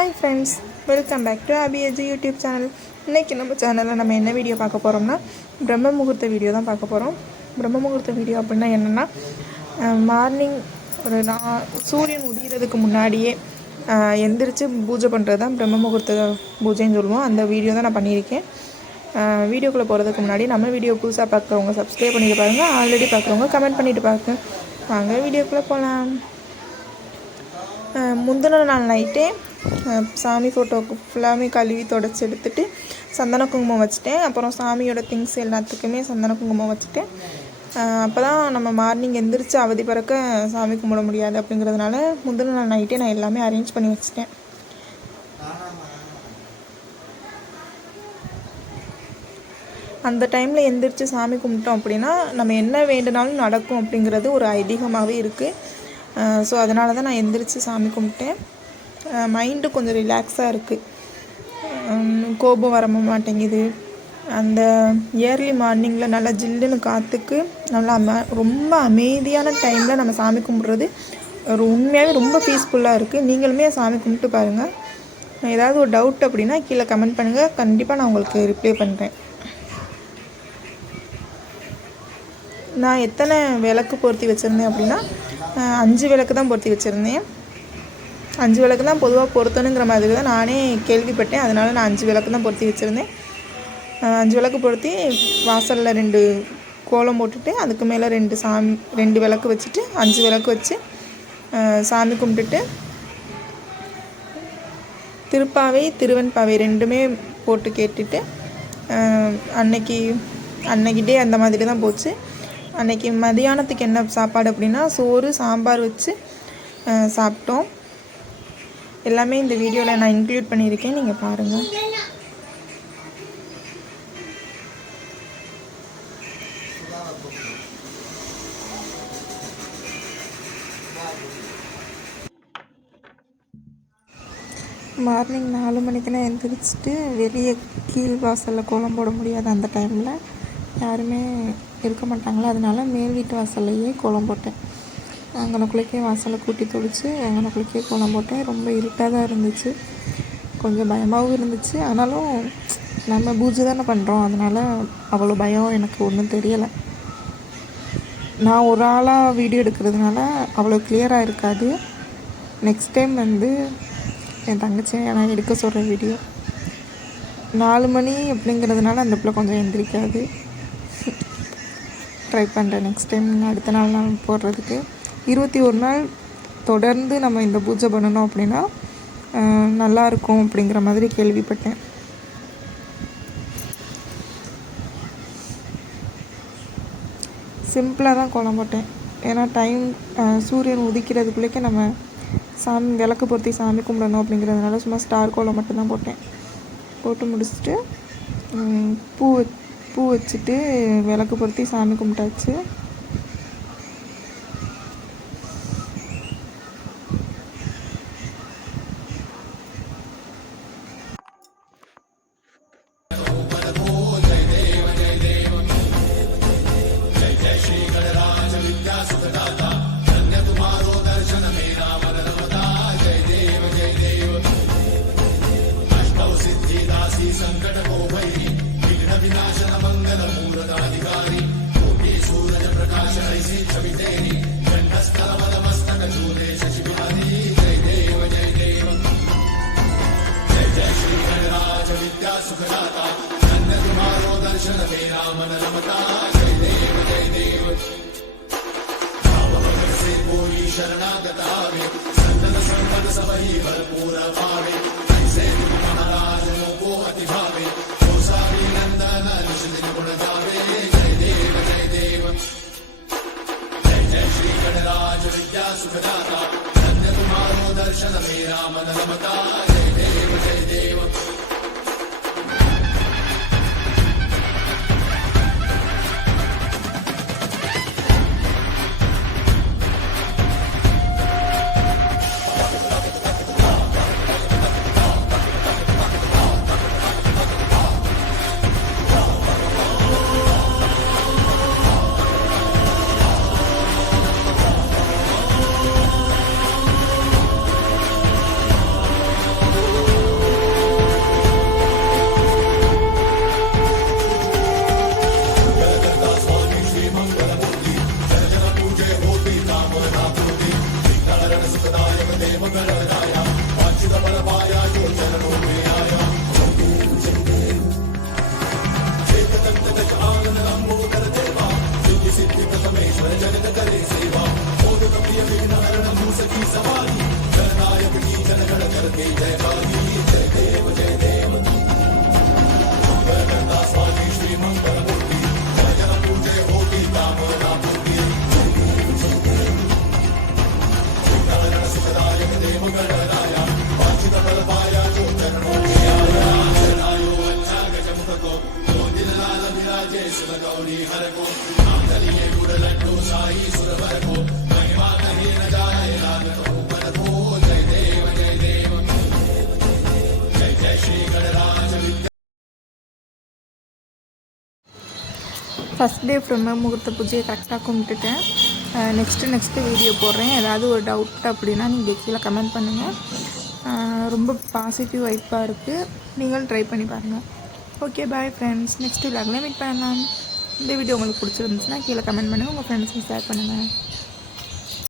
Hi friends welcome back to அபியஜி YouTube channel இன்றைக்கி நம்ம சேனலில் நம்ம என்ன வீடியோ பார்க்க போகிறோம்னா பிரம்ம முகூர்த்த வீடியோ தான் பார்க்க போகிறோம் பிரம்ம முகூர்த்த வீடியோ அப்படின்னா என்னென்னா மார்னிங் ஒரு நான் சூரியன் உதிகிறதுக்கு முன்னாடியே எந்திரிச்சு பூஜை பண்ணுறது தான் பிரம்ம முகூர்த்த பூஜைன்னு சொல்லுவோம். அந்த வீடியோ தான் நான் பண்ணியிருக்கேன். வீடியோக்குள்ளே போகிறதுக்கு முன்னாடி நம்ம வீடியோ புதுசாக பார்க்குறவங்க சப்ஸ்கிரைப் பண்ணிட்டு பாருங்கள் ஆல்ரெடி பார்க்குறவங்க கமெண்ட் பண்ணிட்டு பாருங்க. வாங்க வீடியோக்குள்ளே போகலாம் முந்தின நாள் நைட்டே சாமி ஃபோட்டோவுக்கு ஃபுல்லாமே கழுவி தொடச்சி எடுத்துட்டு சந்தன குங்குமம் வச்சுட்டேன். அப்புறம் சாமியோட திங்ஸ் எல்லாத்துக்குமே சந்தன குங்குமம் வச்சுட்டேன். அப்போ தான் நம்ம மார்னிங் எந்திரிச்சு அவதி பிறக்க சாமி கும்பிட முடியாது அப்படிங்கிறதுனால முந்தின நாள் நைட்டே நான் எல்லாமே அரேஞ்ச் பண்ணி வச்சுட்டேன். அந்த டைமில் எந்திரிச்சு சாமி கும்பிட்டோம் அப்படின்னா நம்ம என்ன வேண்டுனாலும் நடக்கும் அப்படிங்கிறது ஒரு ஐதீகமாகவே இருக்குது ஸோ அதனால தான் நான் எந்திரிச்சு சாமி கும்பிட்டேன். மைண்டு கொஞ்சம் ரிலாக்ஸாக இருக்குது கோபம் வர மாட்டேங்குது. அந்த இயர்லி மார்னிங்கில் நல்லா ஜில்லுன்னு காற்றுக்கு நல்லா அம ரொம்ப அமைதியான டைமில் நம்ம சாமி கும்பிட்றது ஒரு உண்மையாகவே ரொம்ப பீஸ்ஃபுல்லாக இருக்குது நீங்களுமே சாமி கும்பிட்டு பாருங்கள் ஏதாவது ஒரு டவுட் அப்படின்னா கீழே கமெண்ட் பண்ணுங்கள் கண்டிப்பாக நான் உங்களுக்கு ரிப்ளை பண்ணுறேன் நான் எத்தனை விளக்கு பொருத்தி வச்சுருந்தேன் அப்படின்னா அஞ்சு விளக்கு தான் பொருத்தி வச்சுருந்தேன். அஞ்சு விளக்கு தான் பொதுவாக பொருத்தணுங்கிற மாதிரி தான் நானே கேள்விப்பட்டேன். அதனால் நான் அஞ்சு விளக்கு தான் பொருத்தி வச்சுருந்தேன். அஞ்சு விளக்கு பொருத்தி வாசலில் ரெண்டு கோலம் போட்டுட்டு அதுக்கு மேலே ரெண்டு சாமி ரெண்டு விளக்கு வச்சுட்டு அஞ்சு விளக்கு வச்சு சாமி கும்பிட்டுட்டு திருப்பாவை திருவெண்பாவை ரெண்டுமே போட்டு கேட்டுட்டு அன்னைக்கு அன்னைக்கிட்டே அந்த மாதிரி தான் போச்சு. அன்னைக்கு மதியானத்துக்கு என்ன சாப்பாடு அப்படின்னா சோறு சாம்பார் வச்சு சாப்பிட்டோம். எல்லாமே இந்த வீடியோவில் நான் இன்க்ளூட் பண்ணியிருக்கேன். நீங்கள் பாருங்கள் மார்னிங் நாலு மணிக்கெல்லாம் எழுந்திரிச்சிட்டு வெளியே கீழ் வாசலில் கோலம் போட முடியாது அந்த டைமில் யாருமே இருக்க மாட்டாங்களா? அதனால மேல் வீட்டு வாசல்லையே கோலம் போட்டேன். அங்கனக்குள்ளேக்கே வாசலை கூட்டி தொளிச்சு அங்கனக்குள்ளேக்கே கோலம் போட்டேன். ரொம்ப இருட்டாக தான் இருந்துச்சு. கொஞ்சம் பயமாகவும் இருந்துச்சு. ஆனாலும் நம்ம பூஜை தானே பண்ணுறோம் அதனால் அவ்வளோ பயம் எனக்கு ஒன்றும் தெரியலை. நான் ஒரு ஆளாக வீடியோ எடுக்கிறதுனால அவ்வளோ கிளியராக இருக்காது. நெக்ஸ்ட் டைம் வந்து என் தங்கச்சியை நான் எடுக்க சொல்கிற வீடியோ. நாலு மணி அப்படிங்கிறதுனால அந்த பிள்ளை கொஞ்சம் எந்திரிக்காது. ட்ரை பண்ணுறேன் நெக்ஸ்ட் டைம் அடுத்த நாள் நான் போடுறதுக்கு. இருபத்தி ஒரு நாள் தொடர்ந்து நம்ம இந்த பூஜை பண்ணணும் அப்படின்னா நல்லாயிருக்கும் நல்லா இருக்கும் அப்படிங்கிற மாதிரி கேள்விப்பட்டேன். சிம்பிளாக தான் கோலம் போட்டேன். ஏன்னா டைம் சூரியன் உதிக்கிறதுக்குள்ளேக்கே நம்ம சாமி விளக்கு பொருத்தி சாமி கும்பிடணும் அப்படிங்கிறதுனால சும்மா ஸ்டார் கோலம் மட்டும்தான் போட்டேன். போட்டு முடிச்சுட்டு பூ பூ வச்சுட்டு விளக்கு பொருத்தி சாமி கும்பிட்டாச்சு. శ్రీ గణరాజ విద్యాసుఖదాత కన్యకుమారో దర్శన మేనా వనరమత జయ దేవ జయ దేవ అష్టౌ సిద్ధి దాసి సంకట కోపైరి విఘ్న వినాశన మంగళ మూలదాధికారి కోటి సూరజ ప్రకాశ ఐసి చవితేని గండస్థల మస్తక చూరే శశిభాని జయ దేవ జయ దేవ జయ జయ శ్రీ గణరాజ విద్యాసుఖదాత కన్యకుమారో దర్శన మేనా మనరమతా कही भरपूर भावे जय देव जय देव जय जय श्री गणराज विद्या सुखदाता धन्य तुम्हारो दर्शन मेरा मन रमता जय देव जय देव ஃபஸ்ட் டே பிரம்ம முகூர்த்த பூஜையை கரெக்டாக கும்பிட்டுட்டேன். நெக்ஸ்ட்டு நெக்ஸ்ட்டு வீடியோ போடுறேன். ஏதாவது ஒரு டவுட் அப்படின்னா நீங்கள் கீழே கமெண்ட் பண்ணுங்கள் ரொம்ப பாசிட்டிவ் வைப்பாக இருக்குது நீங்களும் ட்ரை பண்ணி பாருங்கள் ஓகே பாய் ஃப்ரெண்ட்ஸ் நெக்ஸ்ட் விலாகில் மீட் பண்ணலாம். இந்த வீடியோ உங்களுக்கு பிடிச்சிருந்துச்சுன்னா கீழே கமெண்ட் பண்ணுங்கள் உங்கள் ஃப்ரெண்ட்ஸுக்கு ஷேர் பண்ணுங்கள்